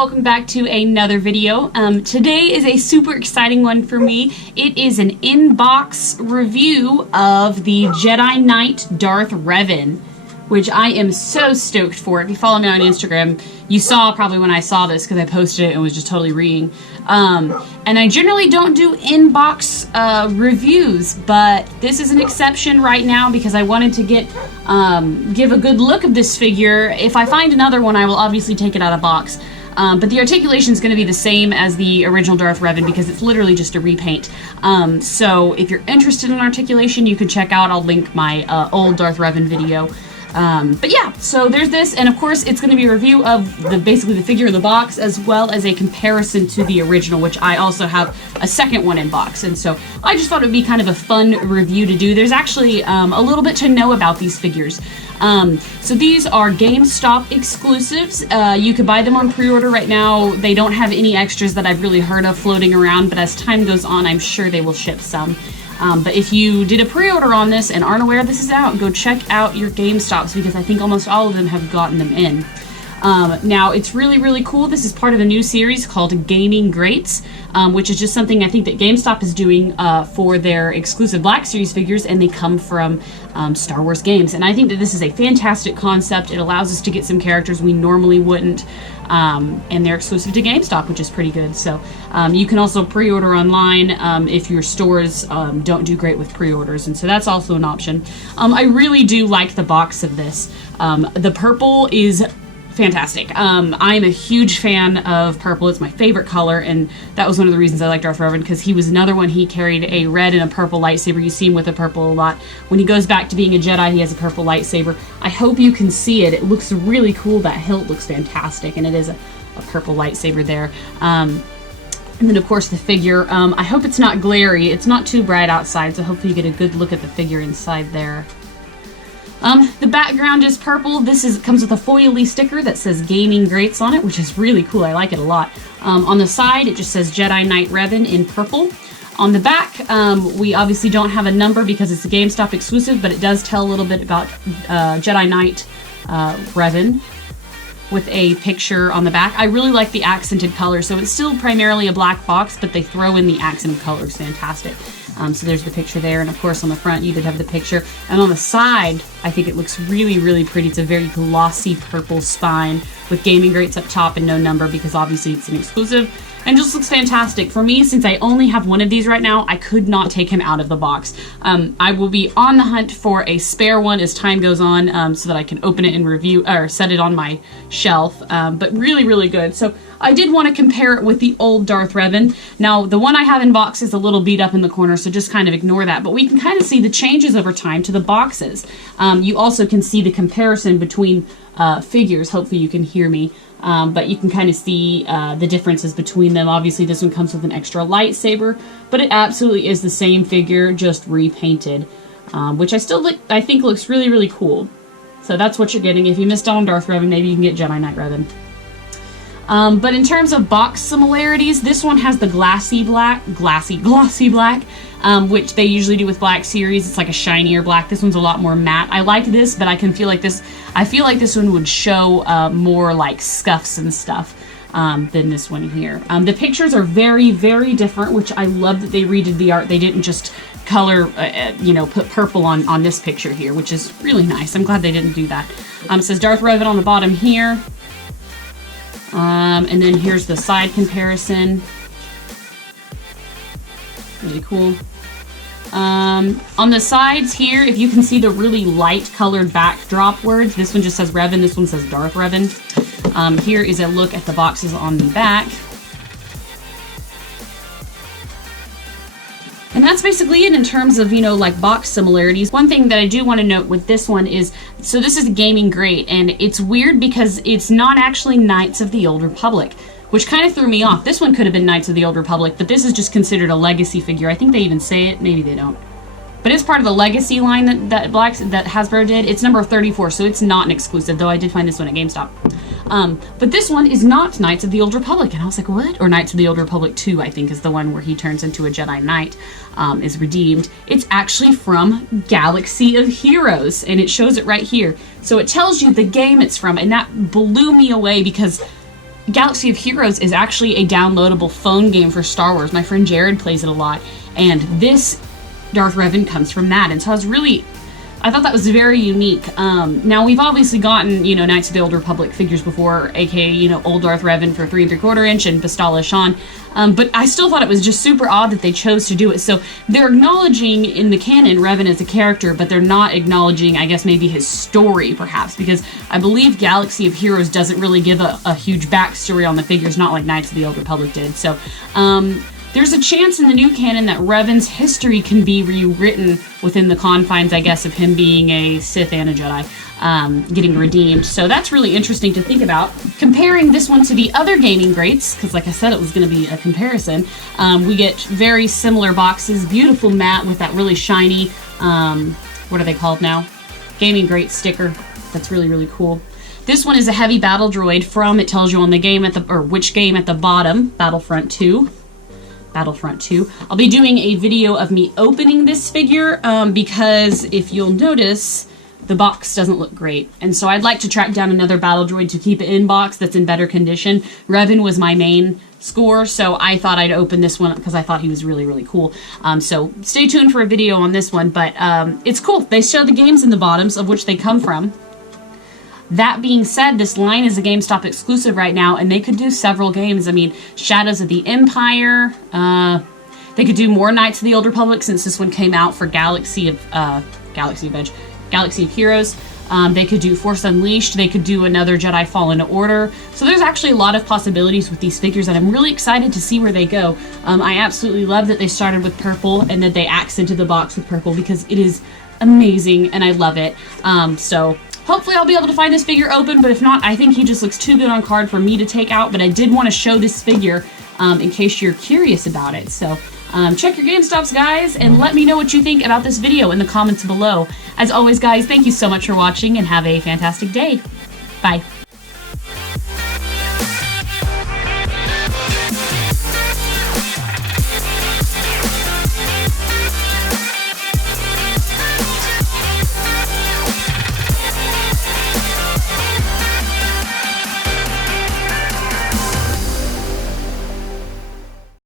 welcome back to another video. Today is a super exciting one for me. It is an in-box review of the Jedi Knight Darth Revan, which I am so stoked for. If you follow me on Instagram, you saw probably when I saw this because I posted it and was just totally reading. And I generally don't do in-box reviews, but this is an exception right now because I wanted to give a good look of this figure. If I find another one, I will obviously take it out of box. But the articulation is going to be the same as the original Darth Revan because it's literally just a repaint. So if you're interested in articulation, you can check out, I'll link my old Darth Revan video. But yeah, so there's this, and of course it's going to be a review of basically the figure in the box, as well as a comparison to the original, which I also have a second one in box, and so I just thought it would be kind of a fun review to do. There's actually a little bit to know about these figures. So these are GameStop exclusives. You can buy them on pre-order right now. They don't have any extras that I've really heard of floating around, but as time goes on, I'm sure they will ship some. But if you did a pre-order on this and aren't aware this is out, go check out your GameStops because I think almost all of them have gotten them in. Now, it's really, really cool. This is part of a new series called Gaming Greats, which is just something I think that GameStop is doing for their exclusive Black Series figures, and they come from Star Wars games. And I think that this is a fantastic concept. It allows us to get some characters we normally wouldn't. And they're exclusive to GameStop, which is pretty good. So you can also pre-order online if your stores don't do great with pre-orders, and so that's also an option. I really do like the box of this. The purple is fantastic. I'm a huge fan of purple. It's my favorite color, and that was one of the reasons I like Darth Revan, because he was another one. He carried a red and a purple lightsaber. You see him with a purple a lot. When he goes back to being a Jedi, he has a purple lightsaber. I hope you can see it. It looks really cool. That hilt looks fantastic, and it is a purple lightsaber there. And then, of course, the figure. I hope it's not glary. It's not too bright outside, so hopefully you get a good look at the figure inside there. The background is purple. This comes with a foily sticker that says Gaming Greats on it, which is really cool. I like it a lot. On the side, it just says Jedi Knight Revan in purple. On the back, we obviously don't have a number because it's a GameStop exclusive, but it does tell a little bit about Jedi Knight Revan with a picture on the back. I really like the accented color, so it's still primarily a black box, but they throw in the accented colors. Fantastic. So there's the picture there, and of course on the front you did have the picture, and on the side I think it looks really, really pretty. It's a very glossy purple spine with Gaming Greats up top and no number because obviously it's an exclusive, and just looks fantastic. For me, since I only have one of these right now, I could not take him out of the box. I will be on the hunt for a spare one as time goes on, so that I can open it and review, or set it on my shelf, but really, really good. So I did want to compare it with the old Darth Revan. Now, the one I have in box is a little beat up in the corner, so just kind of ignore that. But we can kind of see the changes over time to the boxes. You also can see the comparison between figures. Hopefully you can hear me. But you can kind of see the differences between them. Obviously, this one comes with an extra lightsaber, but it absolutely is the same figure, just repainted, which I think looks really, really cool. So that's what you're getting. If you missed out on Darth Revan, maybe you can get Jedi Knight Revan. But in terms of box similarities, this one has the glossy black, which they usually do with Black Series. It's like a shinier black. This one's a lot more matte. I like this, but I feel like this one would show more like scuffs and stuff than this one here. The pictures are very, very different, which I love that they redid the art. They didn't just color, put purple on this picture here, which is really nice. I'm glad they didn't do that. It says Darth Revan on the bottom here. And then here's the side comparison. Really cool. On the sides here, if you can see the really light colored backdrop words, this one just says Revan, this one says Darth Revan. Here is a look at the boxes on the back. And that's basically it in terms of, like box similarities. One thing that I do want to note with this one is, so this is a Gaming Great, and it's weird because it's not actually Knights of the Old Republic, which kind of threw me off. This one could have been Knights of the Old Republic, but this is just considered a legacy figure. I think they even say it, maybe they don't. But it's part of the legacy line that Hasbro did. It's number 34, so it's not an exclusive, though I did find this one at GameStop. But this one is not Knights of the Old Republic, and I was like, what? Or Knights of the Old Republic 2, I think, is the one where he turns into a Jedi Knight, is redeemed. It's actually from Galaxy of Heroes, and it shows it right here. So it tells you the game it's from, and that blew me away because Galaxy of Heroes is actually a downloadable phone game for Star Wars. My friend Jared plays it a lot, and this Darth Revan comes from that. And so I thought that was very unique. Now, we've obviously gotten, Knights of the Old Republic figures before, aka, old Darth Revan for 3 3/4 inch and Bastala Shan. But I still thought it was just super odd that they chose to do it. So they're acknowledging in the canon Revan as a character, but they're not acknowledging, I guess, maybe his story, perhaps, because I believe Galaxy of Heroes doesn't really give a huge backstory on the figures, not like Knights of the Old Republic did. So, there's a chance in the new canon that Revan's history can be rewritten within the confines, I guess, of him being a Sith and a Jedi, getting redeemed. So that's really interesting to think about. Comparing this one to the other gaming greats, because like I said, it was going to be a comparison, we get very similar boxes, beautiful matte with that really shiny, what are they called now? Gaming great sticker. That's really, really cool. This one is a heavy battle droid from, it tells you on the game which game at the bottom, Battlefront 2. Battlefront 2. I'll be doing a video of me opening this figure because if you'll notice, the box doesn't look great. And so I'd like to track down another battle droid to keep it in box that's in better condition. Revan was my main score, so I thought I'd open this one because I thought he was really, really cool. So stay tuned for a video on this one, but it's cool. They show the games in the bottoms of which they come from. That being said, this line is a GameStop exclusive right now, and they could do several games. I mean, Shadows of the Empire. They could do more Knights of the Old Republic since this one came out for Galaxy of Heroes. They could do Force Unleashed. They could do another Jedi Fallen Order. So there's actually a lot of possibilities with these figures, and I'm really excited to see where they go. I absolutely love that they started with purple and that they accented the box with purple because it is amazing, and I love it. So hopefully I'll be able to find this figure open, but if not, I think he just looks too good on card for me to take out, but I did want to show this figure in case you're curious about it. So check your GameStops, guys, and let me know what you think about this video in the comments below. As always, guys, thank you so much for watching, and have a fantastic day. Bye.